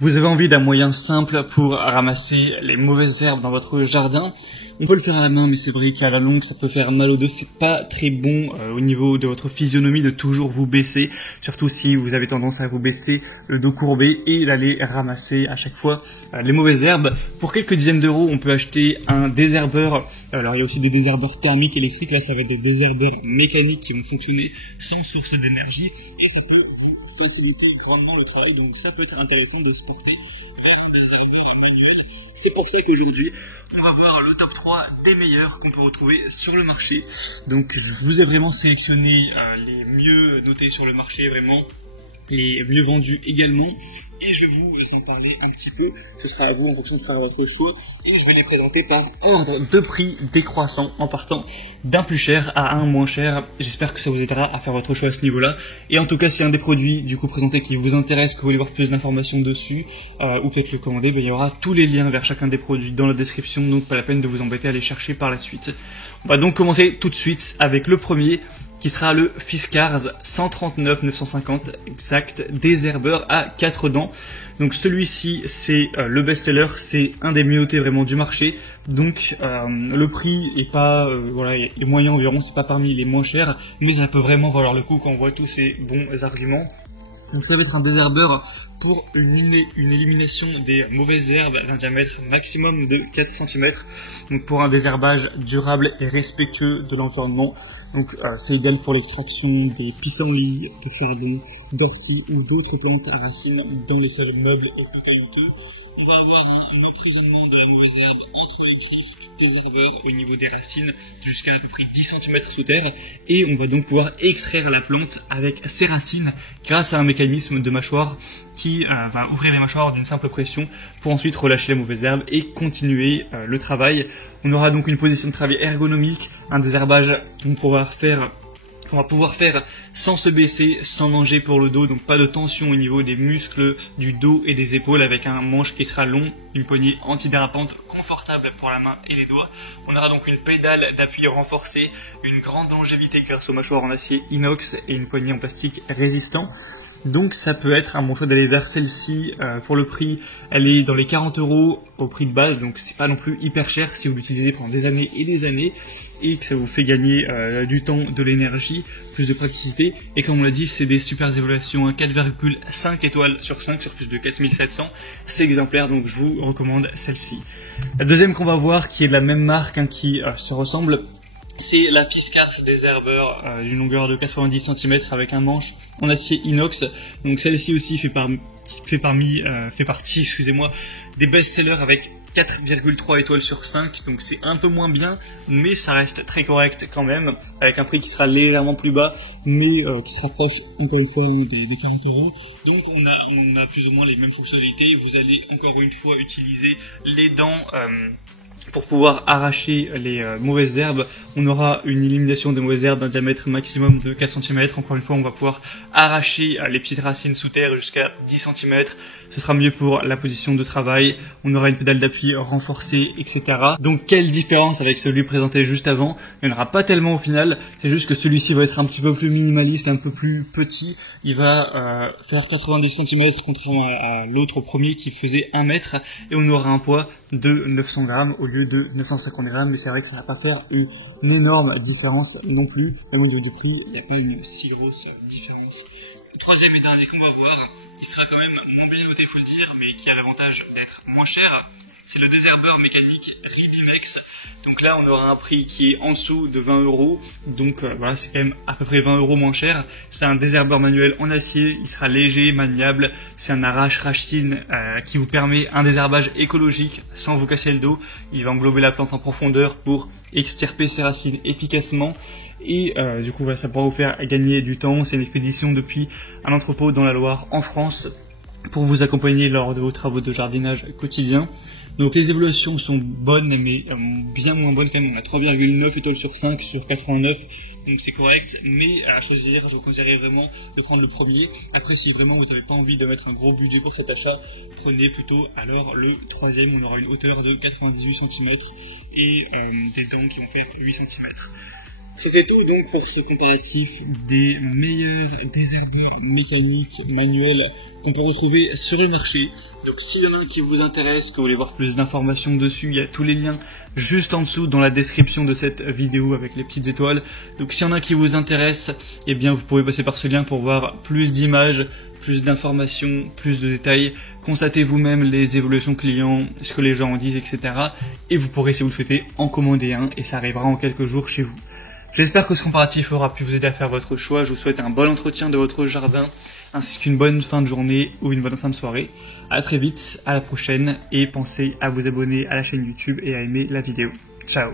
Vous avez envie d'un moyen simple pour ramasser les mauvaises herbes dans votre jardin. On peut le faire à la main, mais c'est vrai qu'à la longue, ça peut faire mal au dos. C'est pas très bon au niveau de votre physionomie de toujours vous baisser, surtout si vous avez tendance à vous baisser le dos courbé et d'aller ramasser à chaque fois les mauvaises herbes. Pour quelques dizaines d'euros, on peut acheter un désherbeur. Alors il y a aussi des désherbeurs thermiques électriques. Là, ça va être des désherbeurs mécaniques qui vont fonctionner sans source d'énergie et ça peut vous faciliter grandement le travail. Donc ça peut être intéressant de se porter avec des désherbeurs manuels. C'est pour ça qu'aujourd'hui, on va voir le top 3 des meilleurs qu'on peut retrouver sur le marché. Donc je vous ai vraiment sélectionné les mieux notés sur le marché, vraiment les mieux vendus également. Et je vais vous en parler un petit peu. Ce sera à vous en fonction de faire votre choix. Et je vais les présenter par ordre de prix décroissant en partant d'un plus cher à un moins cher. J'espère que ça vous aidera à faire votre choix à ce niveau-là. Et en tout cas, si un des produits du coup présentés qui vous intéresse, que vous voulez voir plus d'informations dessus, ou peut-être le commander, il y aura tous les liens vers chacun des produits dans la description. Donc pas la peine de vous embêter à les chercher par la suite. On va donc commencer tout de suite avec le premier, qui sera le Fiskars 139 950 exact désherbeur à 4 dents. Donc celui-ci c'est le best-seller, c'est un des mieux notés vraiment du marché. Donc le prix est pas voilà, est moyen environ, c'est pas parmi les moins chers, mais ça peut vraiment valoir le coup quand on voit tous ces bons arguments. Donc ça va être un désherbeur pour une élimination des mauvaises herbes d'un diamètre maximum de 4 cm. Donc pour un désherbage durable et respectueux de l'environnement. Donc c'est idéal pour l'extraction des pissenlits, de chardon, d'ortie ou d'autres plantes à racines dans les sols meubles et plus caillouteux. On va avoir un emprisonnement de la mauvaise herbe entre les griffes du désherbeur au niveau des racines jusqu'à à peu près 10 cm sous terre. Et on va donc pouvoir extraire la plante avec ses racines grâce à un mécanisme de mâchoire qui va ouvrir les mâchoires d'une simple pression pour ensuite relâcher les mauvaises herbes et continuer le travail. On aura donc une position de travail ergonomique, un désherbage qu'on va pouvoir faire sans se baisser, sans danger pour le dos, donc pas de tension au niveau des muscles du dos et des épaules avec un manche qui sera long, une poignée antidérapante confortable pour la main et les doigts. On aura donc une pédale d'appui renforcée, une grande longévité grâce aux mâchoires en acier inox et une poignée en plastique résistant. Donc ça peut être un bon choix d'aller vers celle-ci. Pour le prix, elle est dans les 40 € au prix de base, donc c'est pas non plus hyper cher si vous l'utilisez pendant des années et des années et que ça vous fait gagner du temps, de l'énergie, plus de praticité. Et comme on l'a dit, c'est des super évaluations, 4,5 étoiles sur 5 sur plus de 4700. C'est exemplaire, donc je vous recommande celle-ci. La deuxième qu'on va voir, qui est de la même marque, qui se ressemble, c'est la Fiskars désherbeur d'une longueur de 90 cm avec un manche en acier inox. Donc celle-ci aussi fait partie, excusez-moi, des best-sellers avec 4,3 étoiles sur 5. Donc c'est un peu moins bien, mais ça reste très correct quand même, avec un prix qui sera légèrement plus bas, mais qui se rapproche encore une fois des 40 €. Donc on a plus ou moins les mêmes fonctionnalités. Vous allez encore une fois utiliser les dents pour pouvoir arracher les mauvaises herbes. On aura une élimination des mauvaises herbes d'un diamètre maximum de 4 cm. Encore une fois, on va pouvoir arracher les petites racines sous terre jusqu'à 10 cm. Ce sera mieux pour la position de travail. On aura une pédale d'appui renforcée, etc. Donc, quelle différence avec celui présenté juste avant? Il n'y en aura pas tellement au final. C'est juste que celui-ci va être un petit peu plus minimaliste, un peu plus petit. Il va faire 90 cm contrairement à l'autre premier qui faisait 1 mètre. Et on aura un poids de 900 grammes au lieu de 950 grammes. Mais c'est vrai que ça va pas faire une énorme différence non plus. Au niveau du prix, il n'y a pas une si grosse différence. Le troisième et dernier qu'on va voir, qui sera quand même moins bien noté, faut le dire, mais qui a l'avantage d'être moins cher, c'est le désherbeur mécanique Ribimex. Donc là, on aura un prix qui est en dessous de 20 €. Donc voilà, c'est quand même à peu près 20 € moins cher. C'est un désherbeur manuel en acier. Il sera léger, maniable. C'est un arrache-racine qui vous permet un désherbage écologique sans vous casser le dos. Il va englober la plante en profondeur pour extirper ses racines efficacement. Et du coup, ça pourra vous faire gagner du temps. C'est une expédition depuis un entrepôt dans la Loire en France pour vous accompagner lors de vos travaux de jardinage quotidiens. Donc les évaluations sont bonnes, mais bien moins bonnes quand même. On a 3,9 étoiles sur 5 sur 89, donc c'est correct. Mais à choisir, je vous conseillerais vraiment de prendre le premier. Après, si vraiment vous n'avez pas envie de mettre un gros budget pour cet achat, prenez plutôt alors le troisième. On aura une hauteur de 98 cm et des dents qui vont faire 8 cm. C'était tout donc pour ce comparatif des meilleurs désherbeurs mécaniques manuels qu'on peut retrouver sur le marché. Donc s'il y en a un qui vous intéresse, que vous voulez voir plus d'informations dessus, il y a tous les liens juste en dessous dans la description de cette vidéo avec les petites étoiles. Donc s'il y en a un qui vous intéresse, eh bien vous pouvez passer par ce lien pour voir plus d'images, plus d'informations, plus de détails, constatez vous-même les évolutions clients, ce que les gens en disent, etc. Et vous pourrez, si vous le souhaitez, en commander un et ça arrivera en quelques jours chez vous. J'espère que ce comparatif aura pu vous aider à faire votre choix. Je vous souhaite un bon entretien de votre jardin, ainsi qu'une bonne fin de journée ou une bonne fin de soirée. À très vite, à la prochaine, et pensez à vous abonner à la chaîne YouTube et à aimer la vidéo. Ciao!